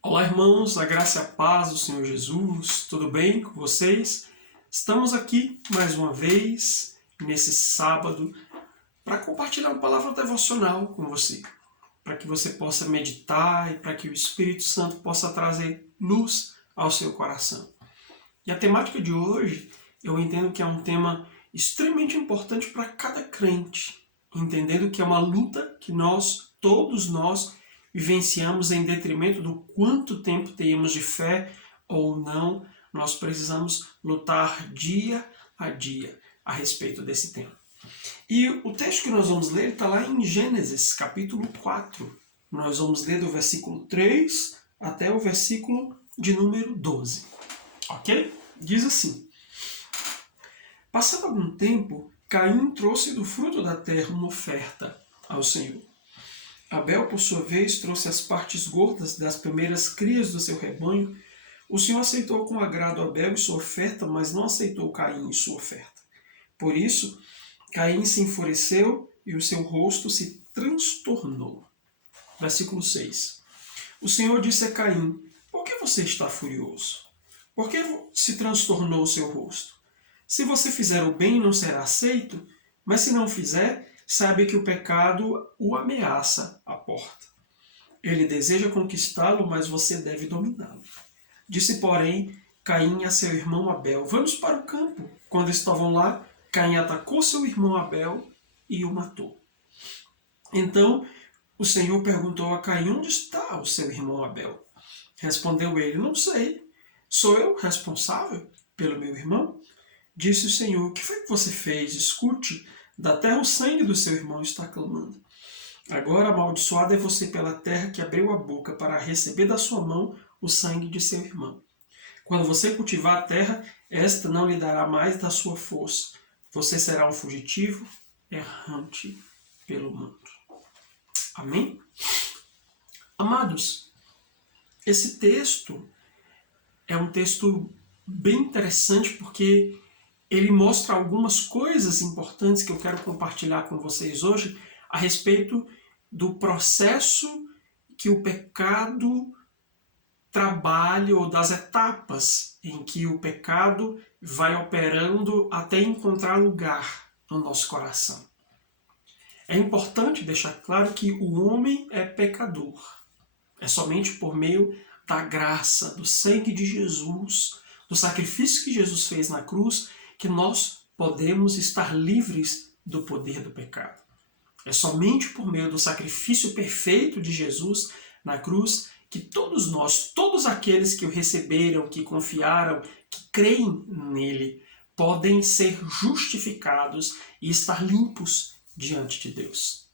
Olá, irmãos, a graça e a paz do Senhor Jesus, tudo bem com vocês? Estamos aqui mais uma vez, nesse sábado, para compartilhar uma palavra devocional com você, para que você possa meditar e para que o Espírito Santo possa trazer luz ao seu coração. E a temática de hoje, eu entendo que é um tema extremamente importante para cada crente, entendendo que é uma luta que todos nós, vivenciamos em detrimento do quanto tempo temos de fé ou não. Nós precisamos lutar dia a dia a respeito desse tema. E o texto que nós vamos ler está lá em Gênesis, capítulo 4. Nós vamos ler do versículo 3 até o versículo de número 12. Ok? Diz assim: Passado algum tempo, Caim trouxe do fruto da terra uma oferta ao Senhor. Abel, por sua vez, trouxe as partes gordas das primeiras crias do seu rebanho. O Senhor aceitou com agrado Abel e sua oferta, mas não aceitou Caim e sua oferta. Por isso, Caim se enfureceu e o seu rosto se transtornou. Versículo 6. O Senhor disse a Caim: Por que você está furioso? Por que se transtornou o seu rosto? Se você fizer o bem, não será aceito, mas se não fizer, saiba que o pecado o ameaça à porta. Ele deseja conquistá-lo, mas você deve dominá-lo. Disse, porém, Caim a seu irmão Abel: Vamos para o campo. Quando estavam lá, Caim atacou seu irmão Abel e o matou. Então o Senhor perguntou a Caim: Onde está o seu irmão Abel? Respondeu ele: Não sei. Sou eu responsável pelo meu irmão? Disse o Senhor: O que foi que você fez? Escute, da terra o sangue do seu irmão está clamando. Agora amaldiçoado é você pela terra que abriu a boca para receber da sua mão o sangue de seu irmão. Quando você cultivar a terra, esta não lhe dará mais da sua força. Você será um fugitivo, errante pelo mundo. Amém? Amados, esse texto é um texto bem interessante porque ele mostra algumas coisas importantes que eu quero compartilhar com vocês hoje a respeito do processo que o pecado trabalha, ou das etapas em que o pecado vai operando até encontrar lugar no nosso coração. É importante deixar claro que o homem é pecador. É somente por meio da graça, do sangue de Jesus, do sacrifício que Jesus fez na cruz, que nós podemos estar livres do poder do pecado. É somente por meio do sacrifício perfeito de Jesus na cruz que todos nós, todos aqueles que o receberam, que confiaram, que creem nele, podem ser justificados e estar limpos diante de Deus.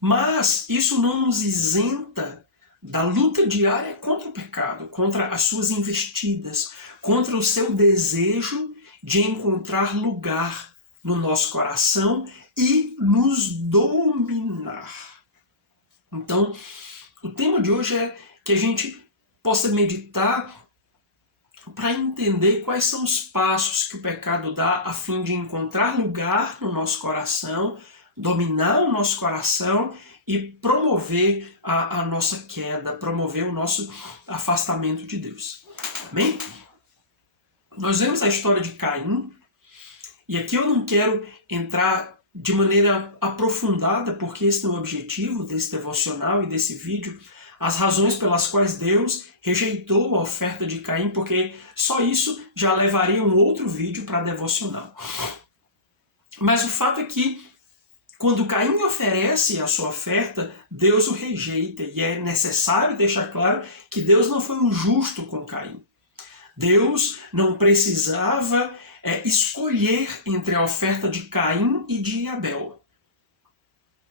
Mas isso não nos isenta da luta diária contra o pecado, contra as suas investidas, contra o seu desejo de encontrar lugar no nosso coração e nos dominar. Então, o tema de hoje é que a gente possa meditar para entender quais são os passos que o pecado dá a fim de encontrar lugar no nosso coração, dominar o nosso coração e promover a nossa queda, promover o nosso afastamento de Deus. Amém? Nós vemos a história de Caim, e aqui eu não quero entrar de maneira aprofundada, porque esse não é o objetivo desse devocional e desse vídeo, as razões pelas quais Deus rejeitou a oferta de Caim, porque só isso já levaria um outro vídeo para devocional. Mas o fato é que, quando Caim oferece a sua oferta, Deus o rejeita, e é necessário deixar claro que Deus não foi injusto com Caim. Deus não precisava escolher entre a oferta de Caim e de Abel.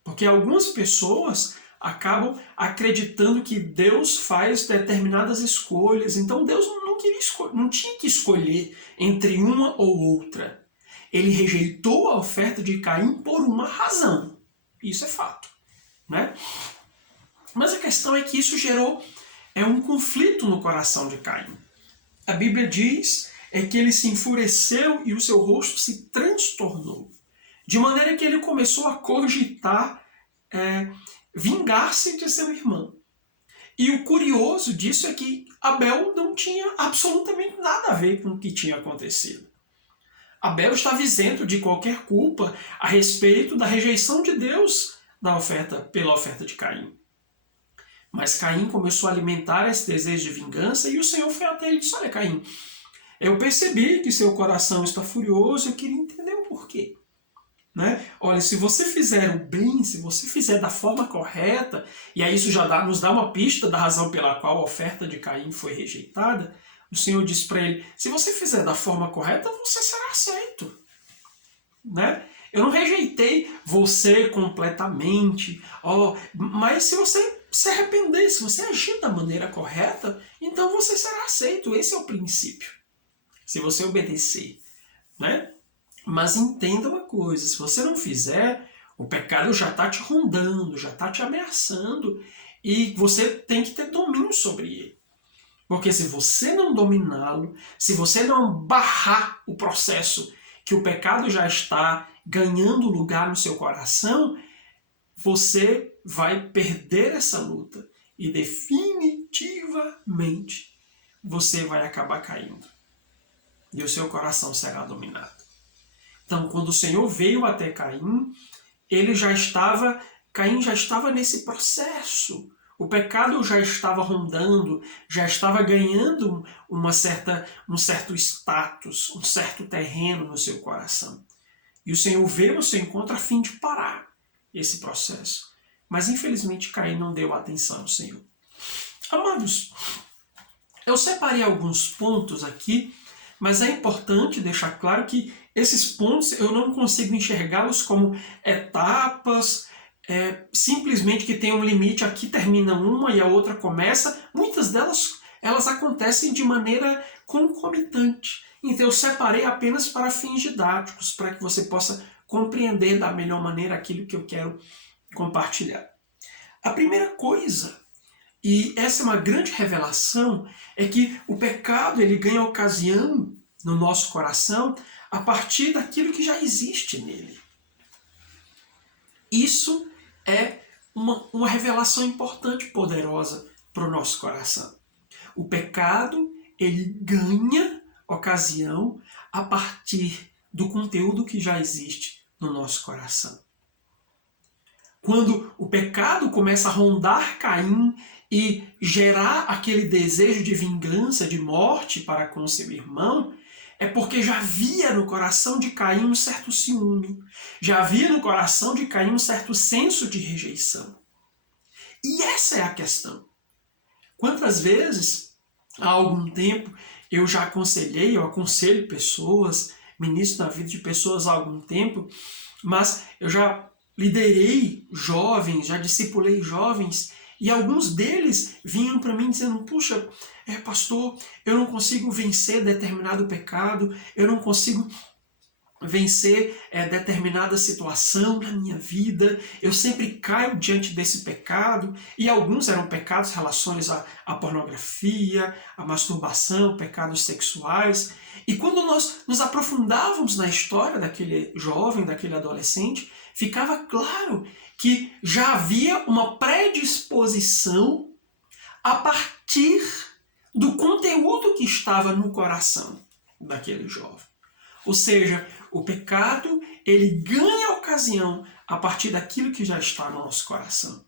Porque algumas pessoas acabam acreditando que Deus faz determinadas escolhas. Então Deus não tinha que escolher entre uma ou outra. Ele rejeitou a oferta de Caim por uma razão. Isso é fato, né? Mas a questão é que isso gerou um conflito no coração de Caim. A Bíblia diz que ele se enfureceu e o seu rosto se transtornou. De maneira que ele começou a cogitar vingar-se de seu irmão. E o curioso disso é que Abel não tinha absolutamente nada a ver com o que tinha acontecido. Abel estava isento de qualquer culpa a respeito da rejeição de Deus pela oferta de Caim. Mas Caim começou a alimentar esse desejo de vingança e o Senhor foi até ele e disse: olha, Caim, eu percebi que seu coração está furioso, eu queria entender o porquê. Né? Olha, se você fizer o bem, se você fizer da forma correta, e aí isso já nos dá uma pista da razão pela qual a oferta de Caim foi rejeitada, o Senhor diz para ele: se você fizer da forma correta, você será aceito. Né? Eu não rejeitei você completamente, mas se você se arrepender, se você agir da maneira correta, então você será aceito. Esse é o princípio. Se você obedecer. Né? Mas entenda uma coisa, se você não fizer, o pecado já está te rondando, já está te ameaçando, e você tem que ter domínio sobre ele. Porque se você não dominá-lo, se você não barrar o processo que o pecado já está ganhando lugar no seu coração, você vai perder essa luta e definitivamente você vai acabar caindo. E o seu coração será dominado. Então, quando o Senhor veio até Caim, Caim já estava nesse processo. O pecado já estava rondando, já estava ganhando um certo status, um certo terreno no seu coração. E o Senhor veio ao seu encontro a fim de parar esse processo. Mas, infelizmente, Caim não deu atenção ao Senhor. Amados, eu separei alguns pontos aqui, mas é importante deixar claro que esses pontos eu não consigo enxergá-los como etapas, simplesmente que tem um limite, aqui termina uma e a outra começa. Muitas delas elas acontecem de maneira concomitante. Então eu separei apenas para fins didáticos, para que você possa compreender da melhor maneira aquilo que eu quero compartilhar. A primeira coisa, e essa é uma grande revelação, é que o pecado ele ganha ocasião no nosso coração a partir daquilo que já existe nele. Isso é uma revelação importante, poderosa para o nosso coração. O pecado ele ganha ocasião a partir do conteúdo que já existe no nosso coração. Quando o pecado começa a rondar Caim e gerar aquele desejo de vingança, de morte para com seu irmão, é porque já havia no coração de Caim um certo ciúme, já havia no coração de Caim um certo senso de rejeição. E essa é a questão. Quantas vezes, há algum tempo, eu aconselho pessoas, ministro na vida de pessoas há algum tempo, mas eu já liderei jovens, já discipulei jovens, e alguns deles vinham para mim dizendo: puxa, pastor, eu não consigo vencer determinado pecado, eu não consigo vencer determinada situação na minha vida, eu sempre caio diante desse pecado. E alguns eram pecados relacionados à pornografia, à masturbação, pecados sexuais. E quando nós nos aprofundávamos na história daquele jovem, daquele adolescente, ficava claro que já havia uma predisposição a partir do conteúdo que estava no coração daquele jovem. Ou seja, o pecado ele ganha ocasião a partir daquilo que já está no nosso coração.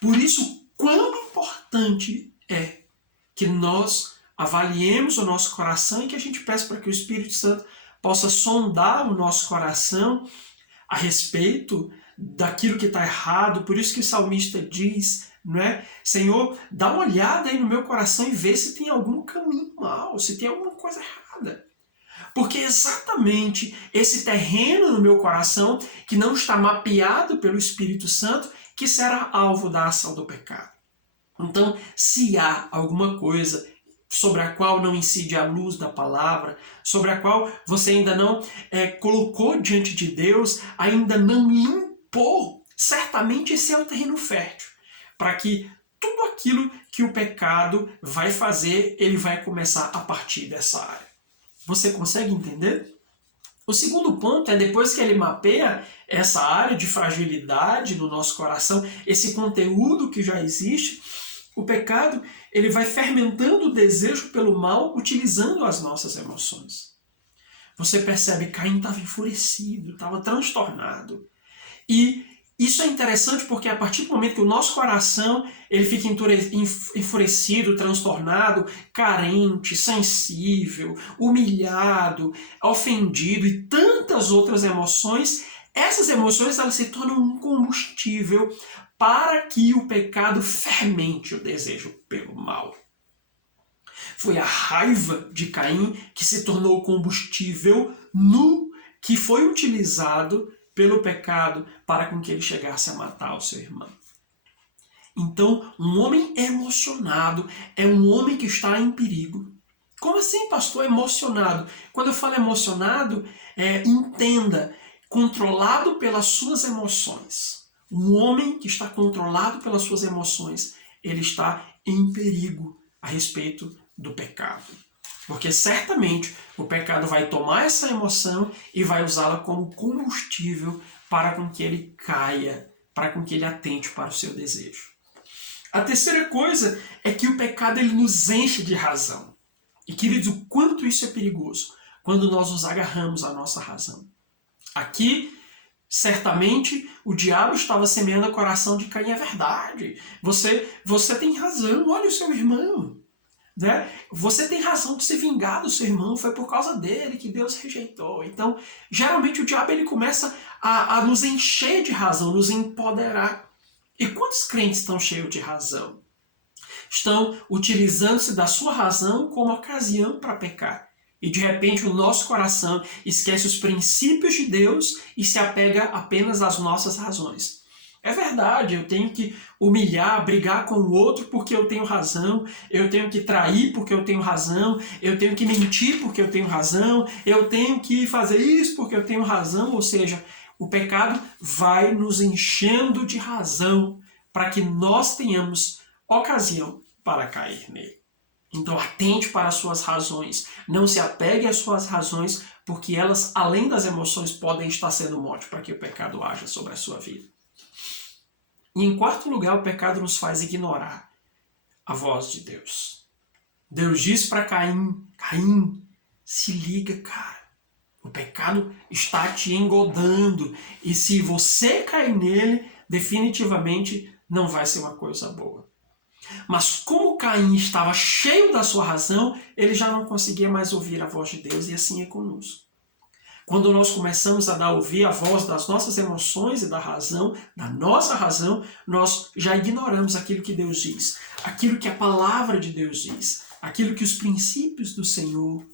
Por isso, quão importante é que nós avaliemos o nosso coração e que a gente peça para que o Espírito Santo possa sondar o nosso coração a respeito daquilo que está errado. Por isso que o salmista diz, não é? Senhor, dá uma olhada aí no meu coração e vê se tem algum caminho mal, se tem alguma coisa errada. Porque exatamente esse terreno no meu coração que não está mapeado pelo Espírito Santo que será alvo da ação do pecado. Então, se há alguma coisa sobre a qual não incide a luz da palavra, sobre a qual você ainda não colocou diante de Deus, ainda não limpou, certamente esse é o terreno fértil, para que tudo aquilo que o pecado vai fazer, ele vai começar a partir dessa área. Você consegue entender? O segundo ponto é, depois que ele mapeia essa área de fragilidade no nosso coração, esse conteúdo que já existe, O pecado, ele vai fermentando o desejo pelo mal, utilizando as nossas emoções. Você percebe, Caim estava enfurecido, estava transtornado. E isso é interessante porque a partir do momento que o nosso coração ele fica enfurecido, transtornado, carente, sensível, humilhado, ofendido e tantas outras emoções, essas emoções elas se tornam um combustível para que o pecado fermente o desejo pelo mal. Foi a raiva de Caim que se tornou o combustível que foi utilizado pelo pecado para com que ele chegasse a matar o seu irmão. Então, um homem emocionado é um homem que está em perigo. Como assim, pastor, emocionado? Quando eu falo emocionado, entenda, controlado pelas suas emoções. Um homem que está controlado pelas suas emoções, ele está em perigo a respeito do pecado. Porque certamente o pecado vai tomar essa emoção e vai usá-la como combustível para com que ele caia, para com que ele atente para o seu desejo. A terceira coisa é que o pecado ele nos enche de razão. E queridos, o quanto isso é perigoso quando nós nos agarramos à nossa razão. Aqui, certamente, o diabo estava semeando o coração de Caim, é verdade. Você tem razão, olha o seu irmão. Né? Você tem razão de se vingar do seu irmão, foi por causa dele que Deus rejeitou. Então, geralmente o diabo ele começa a nos encher de razão, nos empoderar. E quantos crentes estão cheios de razão? Estão utilizando-se da sua razão como ocasião para pecar. E de repente o nosso coração esquece os princípios de Deus e se apega apenas às nossas razões. É verdade, eu tenho que humilhar, brigar com o outro porque eu tenho razão, eu tenho que trair porque eu tenho razão, eu tenho que mentir porque eu tenho razão, eu tenho que fazer isso porque eu tenho razão, ou seja, o pecado vai nos enchendo de razão para que nós tenhamos ocasião para cair nele. Então atente para as suas razões, não se apegue às suas razões, porque elas, além das emoções, podem estar sendo mote para que o pecado haja sobre a sua vida. E em quarto lugar, o pecado nos faz ignorar a voz de Deus. Deus diz para Caim, Caim, se liga, cara. O pecado está te engodando. E se você cair nele, definitivamente não vai ser uma coisa boa. Mas como Caim estava cheio da sua razão, ele já não conseguia mais ouvir a voz de Deus, e assim é conosco. Quando nós começamos a ouvir a voz das nossas emoções e da razão, da nossa razão, nós já ignoramos aquilo que Deus diz, aquilo que a palavra de Deus diz, aquilo que os princípios do Senhor,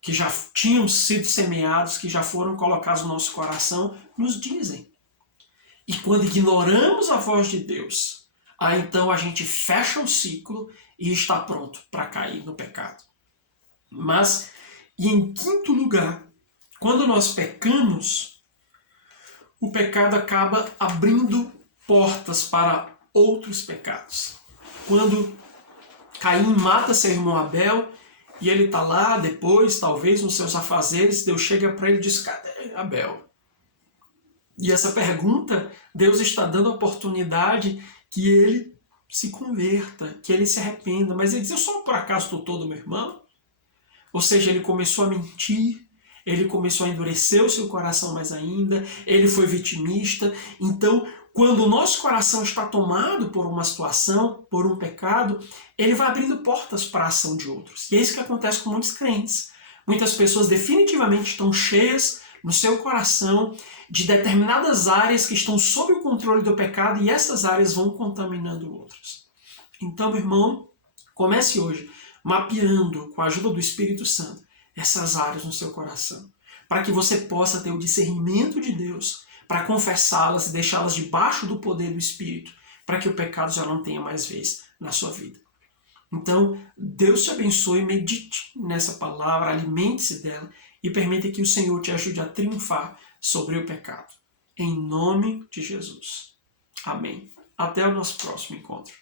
que já tinham sido semeados, que já foram colocados no nosso coração, nos dizem. E quando ignoramos a voz de Deus, aí então a gente fecha o ciclo e está pronto para cair no pecado. Mas, e em quinto lugar, quando nós pecamos, o pecado acaba abrindo portas para outros pecados. Quando Caim mata seu irmão Abel, e ele está lá depois, talvez nos seus afazeres, Deus chega para ele e diz, cadê Abel? E essa pergunta, Deus está dando a oportunidade que ele se converta, que ele se arrependa. Mas ele diz, eu só por acaso estou todo meu irmão? Ou seja, ele começou a mentir, ele começou a endurecer o seu coração mais ainda, ele foi vitimista. Então, quando o nosso coração está tomado por uma situação, por um pecado, ele vai abrindo portas para a ação de outros. E é isso que acontece com muitos crentes. Muitas pessoas definitivamente estão cheias no seu coração de determinadas áreas que estão sob o controle do pecado e essas áreas vão contaminando outras. Então, meu irmão, comece hoje mapeando, com a ajuda do Espírito Santo, essas áreas no seu coração, para que você possa ter o discernimento de Deus, para confessá-las e deixá-las debaixo do poder do Espírito, para que o pecado já não tenha mais vez na sua vida. Então, Deus te abençoe, medite nessa palavra, alimente-se dela e permita que o Senhor te ajude a triunfar sobre o pecado. Em nome de Jesus. Amém. Até o nosso próximo encontro.